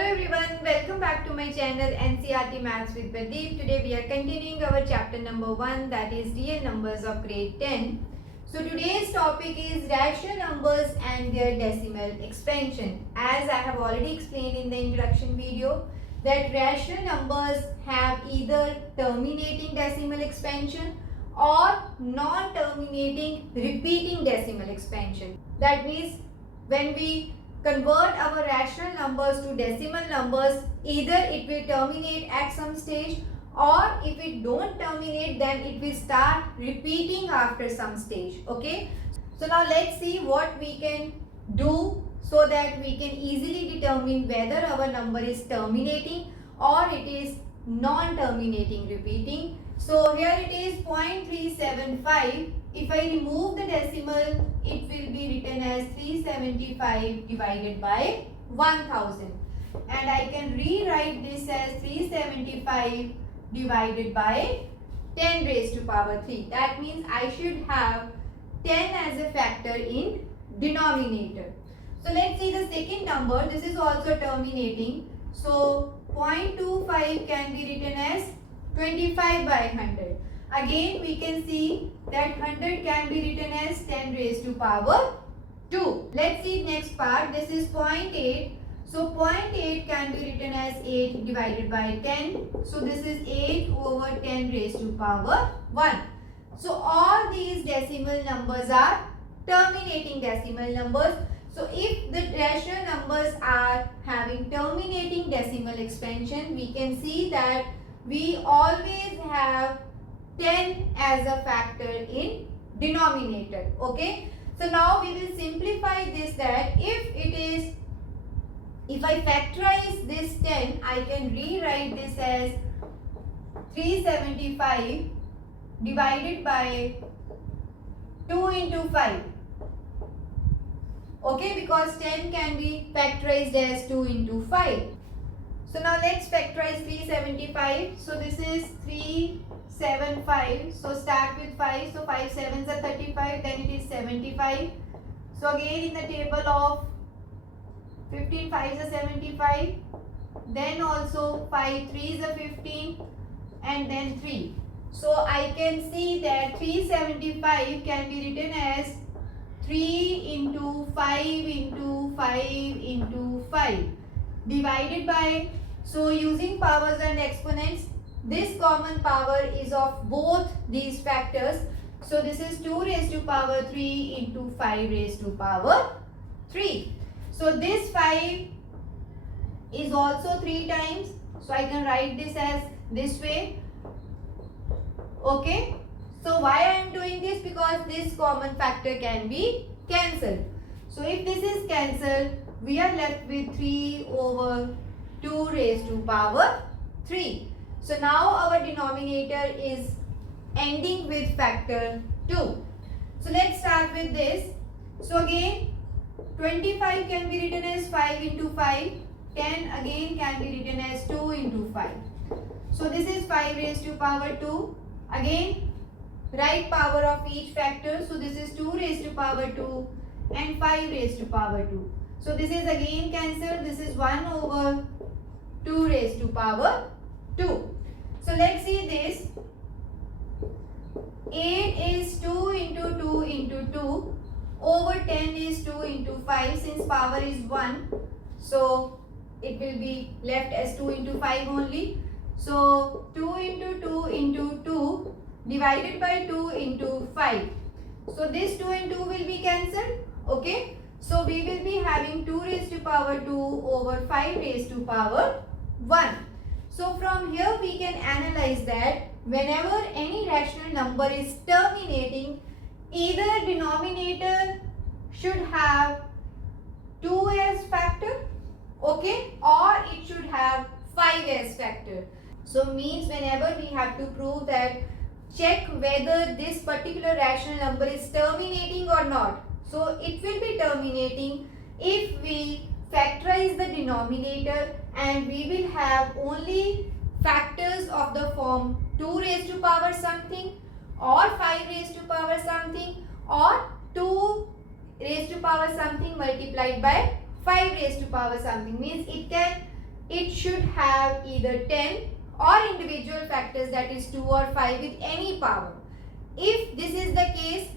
Hello everyone, welcome back to my channel NCERT Maths with Bardeep. Today we are continuing our chapter number 1, that is real numbers of grade 10. So today's topic is rational numbers and their decimal expansion. As I have already explained in the introduction video, that rational numbers have either terminating decimal expansion or non-terminating repeating decimal expansion. That means when we convert our rational numbers to decimal numbers, either it will terminate at some stage, or if it don't terminate, then it will start repeating after some stage. Okay, so now let's see what we can do so that we can easily determine whether our number is terminating or it is non-terminating repeating. So here it is 0.375. If I remove the decimal, it will be written as 375 divided by 1000. And I can rewrite this as 375 divided by 10 raised to power 3. That means I should have 10 as a factor in denominator. So let's see the second number. This is also terminating. So 0.25 can be written as 25 by 100. Again we can see that 100 can be written as 10 raised to power 2. Let's see next part. This is 0.8. So 0.8 can be written as 8 divided by 10. So this is 8 over 10 raised to power 1. So all these decimal numbers are terminating decimal numbers. So if the rational numbers are having terminating decimal expansion, we can see that we always have 10 as a factor in denominator. Okay, so now we will simplify this, that if I factorize this 10, I can rewrite this as 375 divided by 2 into 5. Okay, because 10 can be factorized as 2 into 5. So now let's factorize 375. So this is 375. So start with 5. So 5 sevens are 35. Then it is 75. So again in the table of 15 5s are 75. Then also 5 3s are 15. And then 3. So I can see that 375 can be written as 3 into 5 into 5 into 5 divided by, so using powers and exponents, this common power is of both these factors. So this is 2 raised to power 3 into 5 raised to power 3. So this 5 is also 3 times. So I can write this as this way. Okay. So why I am doing this? Because this common factor can be cancelled. So if this is cancelled, we are left with 3 over 2 raised to power 3. So now our denominator is ending with factor 2. So let's start with this. So again 25 can be written as 5 into 5. 10 again can be written as 2 into 5. So this is 5 raised to power 2. Again write power of each factor. So this is 2 raised to power 2 and 5 raised to power 2. So this is again cancelled. This is 1 over 2 raised to power 2. So let's see this. 8 is 2 into 2 into 2. Over 10 is 2 into 5. Since power is 1, so it will be left as 2 into 5 only. So 2 into 2 into 2 divided by 2 into 5. So this 2 and 2 will be cancelled. Okay. So we will be having 2 raised to power 2 over 5 raised to power 1. So from here we can analyze that whenever any rational number is terminating, either denominator should have 2 as factor, okay, or it should have 5 as factor. So means whenever we have to prove that, check whether this particular rational number is terminating or not. So it will be terminating if we factorize the denominator and we will have only factors of the form 2 raised to power something or 5 raised to power something or 2 raised to power something multiplied by 5 raised to power something. Means it can it should have either 10 or individual factors, that is 2 or 5 with any power. If this is the case,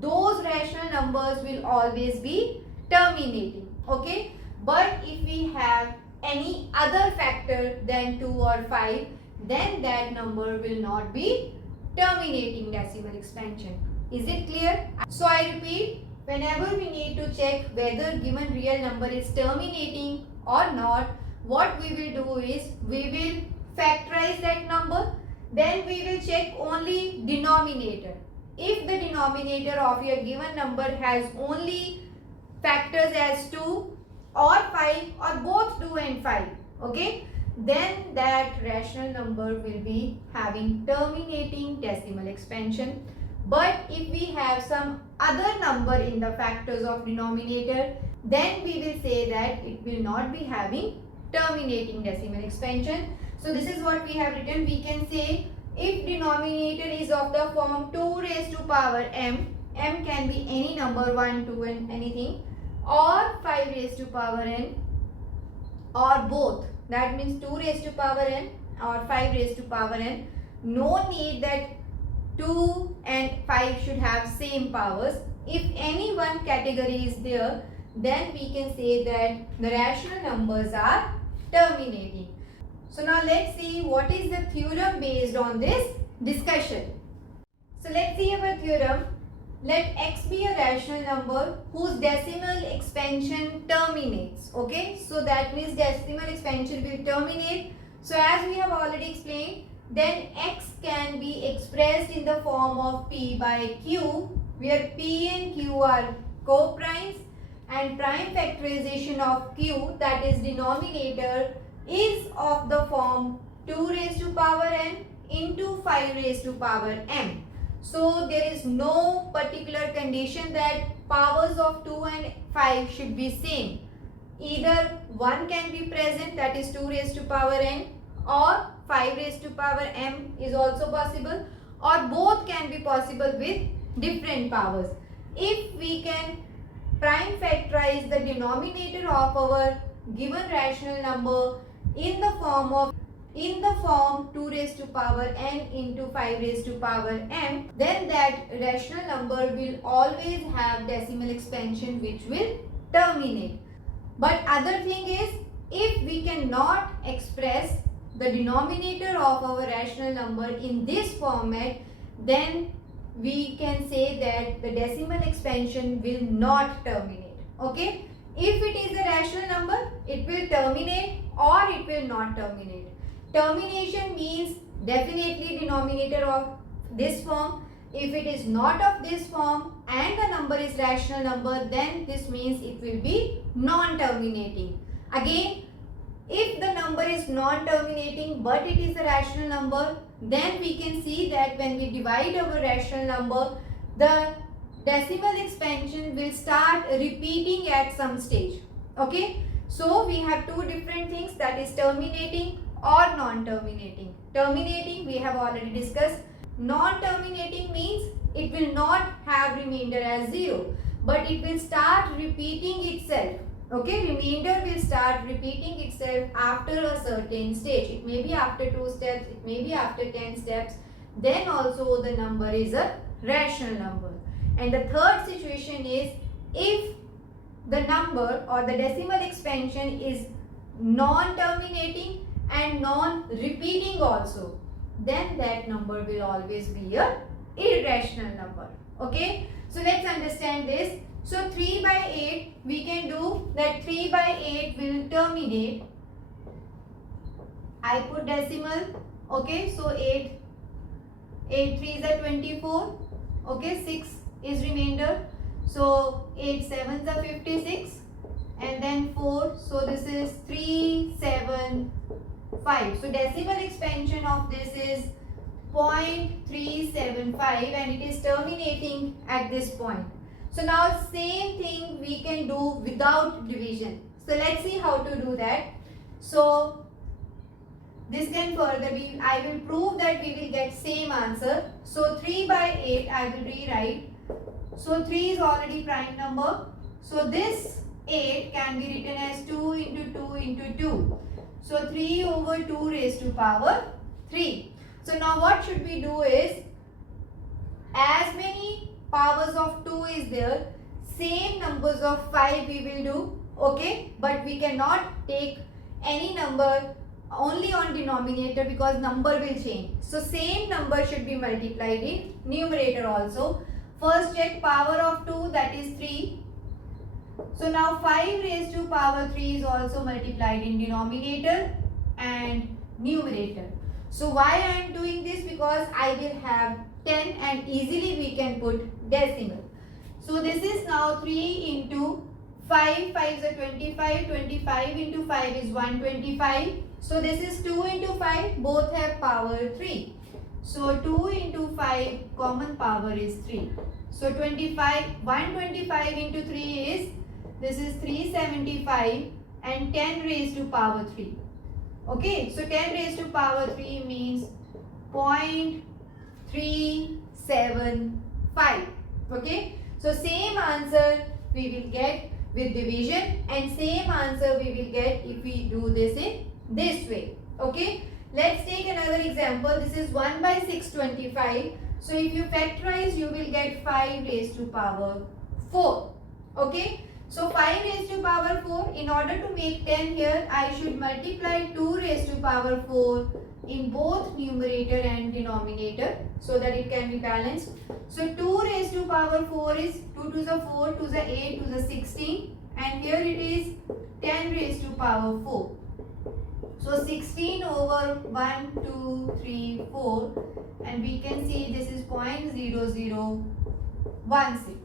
those rational numbers will always be terminating. Okay, but if we have any other factor than 2 or 5, then that number will not be terminating decimal expansion. Is it clear? So I repeat, whenever we need to check whether given real number is terminating or not, what we will do is we will factorize that number, then we will check only denominator. If the denominator of your given number has only factors as 2 or 5 or both 2 and 5, okay, then that rational number will be having terminating decimal expansion. But if we have some other number in the factors of denominator, then we will say that it will not be having terminating decimal expansion. So this is what we have written. We can say if denominator is of the form 2 raised to power m, m can be any number 1, 2 and anything, or 5 raised to power n, or both, that means 2 raised to power n or 5 raised to power n. No need that 2 and 5 should have same powers. If any one category is there, then we can say that the rational numbers are terminating. So now let's see what is the theorem based on this discussion. So let's see our theorem. Let x be a rational number whose decimal expansion terminates. Okay, so that means decimal expansion will terminate. So as we have already explained, then x can be expressed in the form of p by q, where p and q are co-primes, and prime factorization of q, that is denominator, is of the form 2 raised to power n into 5 raised to power m. So there is no particular condition that powers of 2 and 5 should be same. Either one can be present, that is 2 raised to power n, or 5 raised to power m is also possible, or both can be possible with different powers. If we can prime factorize the denominator of our given rational number in the form 2 raised to power n into 5 raised to power m, then that rational number will always have decimal expansion which will terminate. But other thing is, if we cannot express the denominator of our rational number in this format, then we can say that the decimal expansion will not terminate. Okay, if it is a rational number, it will terminate or it will not terminate. Termination means definitely denominator of this form. If it is not of this form and the number is rational number, then this means it will be non-terminating. Again, if the number is non-terminating but it is a rational number, then we can see that when we divide our rational number, the decimal expansion will start repeating at some stage. Okay, so we have two different things, that is terminating or non-terminating. Terminating we have already discussed. Non-terminating means it will not have remainder as 0, but it will start repeating itself. Okay, remainder will start repeating itself after a certain stage. It may be after 2 steps, it may be after 10 steps. Then also the number is a rational number. And the third situation is if the number or the decimal expansion is non-terminating and non-repeating also, then that number will always be a irrational number. Okay, so let's understand this. So 3 by 8, we can do that 3 by 8 will terminate. I put decimal. Okay, so 8 3s are 24. Okay, 6 is remainder. So 8 7s are 56. And then 4. So this is 3 7 5. So decimal expansion of this is 0.375 and it is terminating at this point. So now same thing we can do without division. So let's see how to do that. So this can further be, I will prove that we will get same answer. So 3 by 8 I will rewrite. So 3 is already prime number. So this 8 can be written as 2 into 2 into 2. So 3 over 2 raised to power 3. So now what should we do is, as many powers of 2 is there, same numbers of 5 we will do, okay, but we cannot take any number only on denominator because number will change. So same number should be multiplied in numerator also. First check power of 2, that is 3. So now 5 raised to power 3 is also multiplied in denominator and numerator. So why I am doing this? Because I will have 10 and easily we can put decimal. So this is now 3 into 5, 5 is a 25, 25 into 5 is 125. So this is 2 into 5, both have power 3. So 2 into 5 common power is 3. So 125 into 3 is, this is 375 and 10 raised to power 3. Okay, so 10 raised to power 3 means 0.375. Okay, so same answer we will get with division and same answer we will get if we do this in this way. Okay, let's take another example. This is 1 by 625. So if you factorize, you will get 5 raised to power 4. Okay, so 5 raised to power 4. In order to make 10 here, I should multiply 2 raised to power 4 in both numerator and denominator so that it can be balanced. So 2 raised to power 4 is 2 to the 4, to the 8, to the 16, and here it is 10 raised to power 4. So 16 over 1, 2, 3, 4, and we can see this is 0.0016.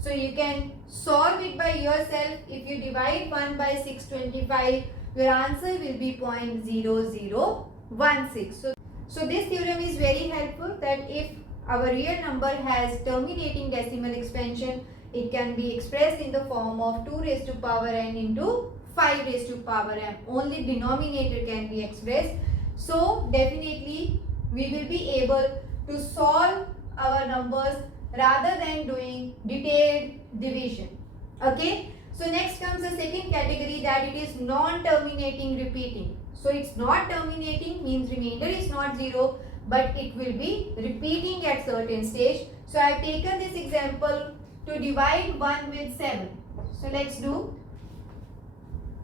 So you can solve it by yourself. If you divide 1 by 625, your answer will be 0.0016. So this theorem is very helpful, that if our real number has terminating decimal expansion, it can be expressed in the form of 2 raised to power n into 5 raised to power m. Only denominator can be expressed. So definitely we will be able to solve our numbers rather than doing detailed division. Okay, so next comes the second category, that it is non-terminating repeating. So it's not terminating means remainder is not 0, but it will be repeating at certain stage. So I have taken this example to divide 1 with 7. So let's do.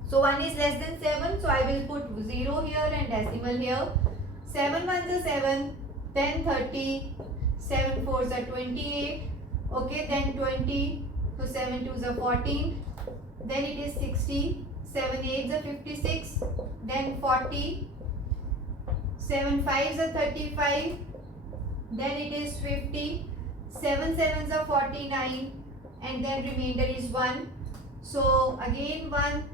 So 1 is less than 7, so I will put 0 here and decimal here. 7 ones are 7, then 30, 7 fours are 28, okay, then 20, so 7 twos are 14, then it is 60, 7 eights are 56, then 40, 7 fives are 35, then it is 50, 7 sevens are 49, and then remainder is 1. So again 1,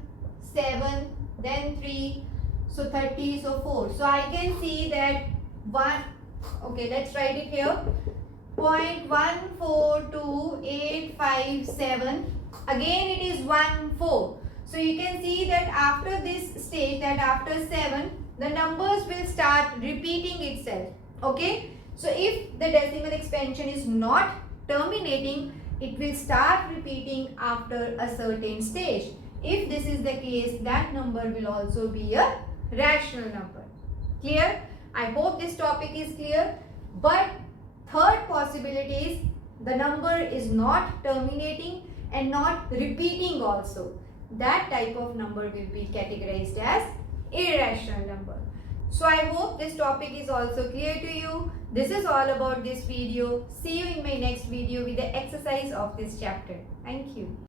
7, then 3, so 30, so 4. So I can see that 1, okay, let's write it here, 0.142857, again it is 1, 4. So you can see that after this stage, that after 7, the numbers will start repeating itself. Okay, so if the decimal expansion is not terminating, it will start repeating after a certain stage. If this is the case, that number will also be a rational number. Clear? I hope this topic is clear. But third possibility is the number is not terminating and not repeating also. That type of number will be categorized as irrational number. So I hope this topic is also clear to you. This is all about this video. See you in my next video with the exercise of this chapter. Thank you.